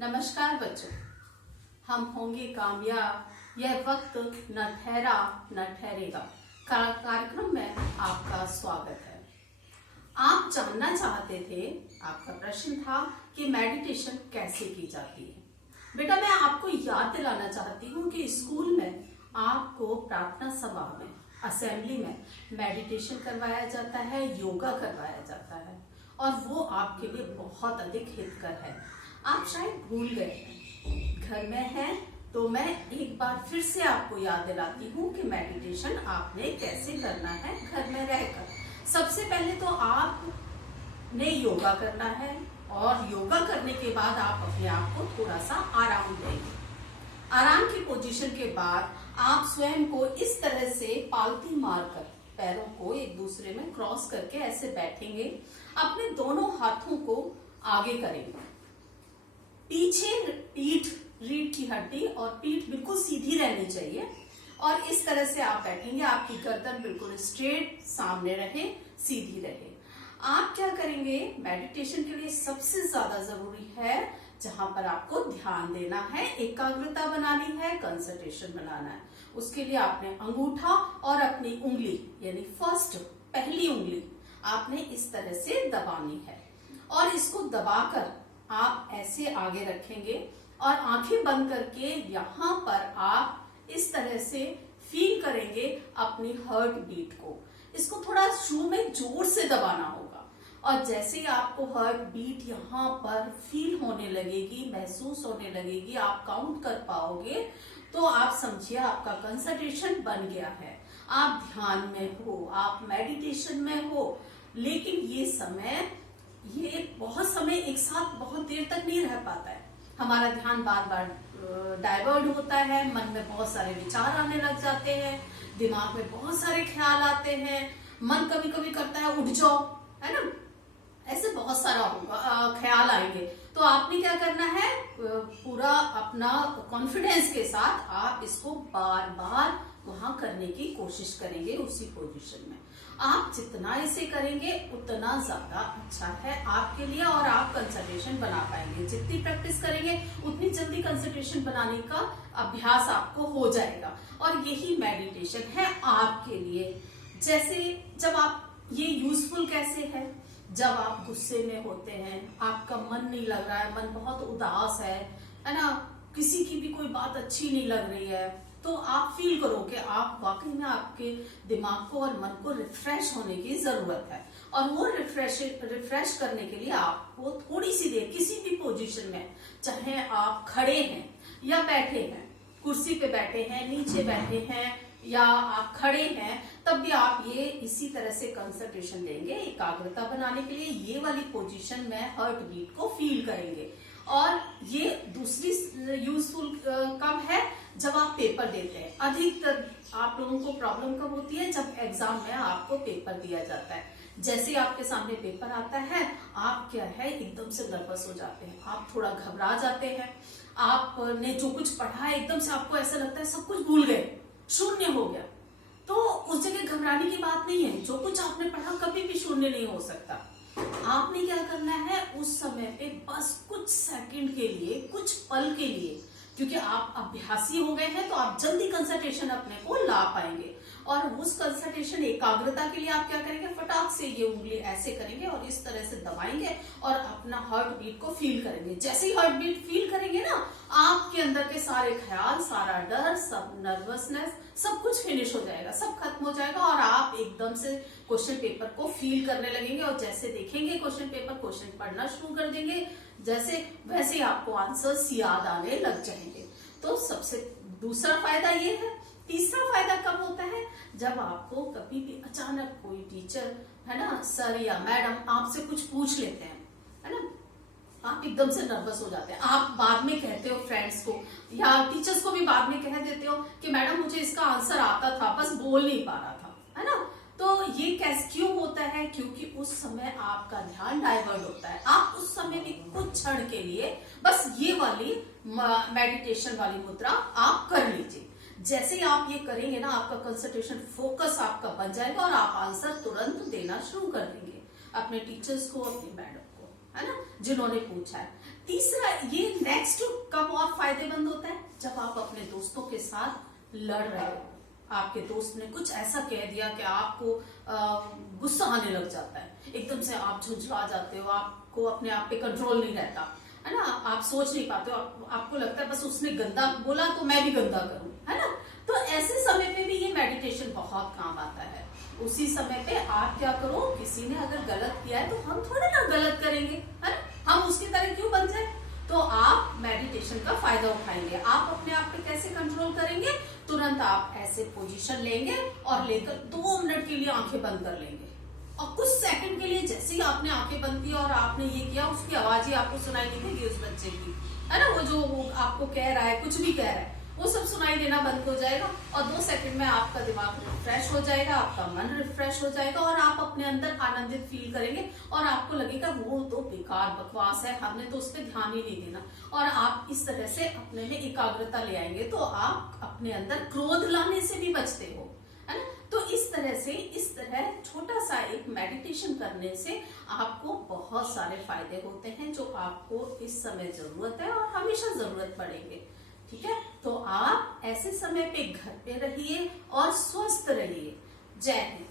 नमस्कार बच्चों, हम होंगे कामयाब। यह वक्त न ठहरा न ठहरेगा कार्यक्रम में आपका स्वागत है। आप जानना चाहते थे, आपका प्रश्न था कि मेडिटेशन कैसे की जाती है। बेटा, मैं आपको याद दिलाना चाहती हूँ कि स्कूल में आपको प्रार्थना सभा में, असेंबली में मेडिटेशन करवाया जाता है, योगा करवाया जाता है और वो आपके लिए बहुत अधिक हितकर है। आप शायद भूल गए हैं, घर में हैं, तो मैं एक बार फिर से आपको याद दिलाती हूँ कि मेडिटेशन आपने कैसे करना है घर में रहकर। सबसे पहले तो आपने योगा करना है और योगा करने के बाद आप अपने आप को थोड़ा सा आराम देंगे। आराम की पोजीशन के बाद आप स्वयं को इस तरह से पालती मारकर पैरों को एक दूसरे में क्रॉस करके ऐसे बैठेंगे। अपने दोनों हाथों को आगे करेंगे, पीछे पीठ, रीढ़ की हड्डी और पीठ बिल्कुल सीधी रहनी चाहिए और इस तरह से आप बैठेंगे। आपकी गर्दन बिल्कुल स्ट्रेट सामने रहे, सीधी रहे। आप क्या करेंगे, मेडिटेशन के लिए सबसे ज्यादा जरूरी है जहां पर आपको ध्यान देना है, एकाग्रता बनानी है, कंसंट्रेशन बनाना है। उसके लिए आपने अंगूठा और अपनी उंगली यानी पहली उंगली आपने इस तरह से दबानी है और इसको दबाकर आप ऐसे आगे रखेंगे और आंखें बंद करके यहाँ पर आप इस तरह से फील करेंगे अपनी हार्ट बीट को। इसको थोड़ा शुरू में जोर से दबाना होगा और जैसे ही आपको हार्ट बीट यहाँ पर फील होने लगेगी, महसूस होने लगेगी, आप काउंट कर पाओगे तो आप समझिए आपका कंसंट्रेशन बन गया है, आप ध्यान में हो, आप मेडिटेशन में हो। लेकिन ये बहुत समय एक साथ बहुत देर तक नहीं रह पाता है। हमारा ध्यान बार बार डाइवर्ट होता है, मन में बहुत सारे विचार आने लग जाते हैं, दिमाग में बहुत सारे ख्याल आते हैं, मन कभी कभी करता है उठ जाओ, है ना, ऐसे बहुत सारा ख्याल आएंगे। तो आपने क्या करना है, पूरा अपना कॉन्फिडेंस के साथ आप इसको बार बार वहां करने की कोशिश करेंगे उसी पोजीशन में। आप जितना इसे करेंगे उतना ज्यादा अच्छा है आपके लिए और आप कंसंट्रेशन बना पाएंगे। जितनी प्रैक्टिस करेंगे उतनी जल्दी कंसंट्रेशन बनाने का अभ्यास आपको हो जाएगा और यही मेडिटेशन है आपके लिए। जैसे जब आप ये यूजफुल कैसे है, जब आप गुस्से में होते हैं, आपका मन नहीं लग रहा है, मन बहुत उदास है ना, किसी की भी कोई बात अच्छी नहीं लग रही है, तो आप फील करो कि आप वाकई में आपके दिमाग को और मन को रिफ्रेश होने की जरूरत है और वो रिफ्रेश करने के लिए आपको थोड़ी सी देर किसी भी पोजीशन में, चाहे आप खड़े हैं या बैठे हैं, कुर्सी पे बैठे हैं, नीचे बैठे हैं या आप खड़े हैं, तब भी आप ये इसी तरह से कंसंट्रेशन देंगे एकाग्रता बनाने के लिए। ये वाली पोजीशन में हार्ट बीट को फील करेंगे। और ये दूसरी यूजफुल कब है, जब आप पेपर देते हैं। अधिकतर आप लोगों को प्रॉब्लम कब होती है, जब एग्जाम में आपको पेपर दिया जाता है। जैसे आपके सामने पेपर आता है, आप क्या है एकदम से नर्वस हो जाते हैं, आप थोड़ा घबरा जाते हैं, आपने जो कुछ पढ़ा है एकदम से आपको ऐसा लगता है सब कुछ भूल गए, शून्य हो गया। तो उस जगह घबराने की बात नहीं है, जो कुछ आपने पढ़ा कभी भी शून्य नहीं हो सकता। आपने क्या करना है, उस समय पे बस कुछ सेकंड के लिए, कुछ पल के लिए, क्योंकि आप अभ्यासी हो गए हैं तो आप जल्दी कंसंट्रेशन अपने को ला पाएंगे और उस कंसंट्रेशन एकाग्रता के लिए आप क्या करेंगे, फटाक से ये उंगली ऐसे करेंगे और इस तरह से दबाएंगे और अपना हार्ट बीट को फील करेंगे। जैसे ही हार्ट बीट फील करेंगे ना, आपके अंदर के सारे ख्याल, सारा डर, सब नर्वसनेस, सब कुछ फिनिश हो जाएगा, सब खत्म हो जाएगा और आप एकदम से क्वेश्चन पेपर को फील करने लगेंगे और जैसे देखेंगे क्वेश्चन पेपर, क्वेश्चन पढ़ना शुरू कर देंगे, जैसे वैसे ही आपको आंसर्स याद आने लग जाएंगे। तो सबसे दूसरा फायदा ये है। तीसरा फायदा कब होता है, जब आपको कभी भी अचानक कोई टीचर, है ना, सर या मैडम आपसे कुछ पूछ लेते हैं, है ना, आप एकदम से नर्वस हो जाते हैं। आप बाद में कहते हो फ्रेंड्स को या टीचर्स को भी बाद में कह देते हो कि मैडम मुझे इसका आंसर आता था, बस बोल नहीं पा रहा था, है ना। तो ये कैसे क्यों होता है, क्योंकि उस समय आपका ध्यान डाइवर्ट होता है। आप उस समय भी कुछ क्षण के लिए बस ये वाली मेडिटेशन वाली मुद्रा आप कर लीजिए। जैसे ही आप ये करेंगे ना, आपका कंसंट्रेशन फोकस आपका बन जाएगा और आप आंसर तुरंत देना शुरू कर देंगे अपने टीचर्स को, अपनी मैडम को, है ना, जिन्होंने पूछा है। तीसरा, ये नेक्स्ट कब और फायदेमंद होता है, जब आप अपने दोस्तों के साथ लड़ रहे हो, आपके दोस्त ने कुछ ऐसा कह दिया कि आपको गुस्सा आने लग जाता है, एकदम से आप झुंझला जाते हो, आपको अपने आप पे कंट्रोल नहीं रहता है ना, आप सोच नहीं पाते हो, आपको लगता है बस उसने गंदा बोला तो मैं भी गंदा करूं, है ना। तो ऐसे समय पे भी ये मेडिटेशन बहुत काम आता है। उसी समय पे आप क्या करो, किसी ने अगर गलत किया है तो हम थोड़े ना गलत करेंगे, है ना, हम उसकी तरह क्यों बन जाए। तो आप मेडिटेशन का फायदा उठाएंगे। आप अपने आप पे कैसे कंट्रोल करेंगे, तुरंत आप ऐसे पोजीशन लेंगे और लेकर 2 मिनट के लिए आंखें बंद कर लेंगे, और कुछ सेकंड के लिए जैसे ही आपने आंखें बंद की और आपने ये किया, उसकी आवाज ही आपको सुनाई नहीं देगी उस बच्चे की, है ना, वो जो वो आपको कह रहा है, कुछ भी कह रहा है, वो सब सुनाई देना बंद हो जाएगा, और 2 सेकंड में आपका दिमाग रिफ्रेश हो जाएगा, आपका मन रिफ्रेश हो जाएगा, और आप अपने अंदर आनंदित फील करेंगे, और आपको लगेगा वो तो बेकार बकवास है, हमने तो उस पर ध्यान ही नहीं देना, और आप इस तरह से अपने में एकाग्रता ले आएंगे, तो आप अपने अंदर क्रोध लाने से भी बचते हो, है ना। तो इस तरह छोटा सा एक मेडिटेशन करने से आपको बहुत सारे फायदे होते हैं, जो आपको इस समय जरूरत है और हमेशा जरूरत पड़ेंगे, ठीक है। तो आप ऐसे समय पे घर पे रहिए और स्वस्थ रहिए। जय हिंद।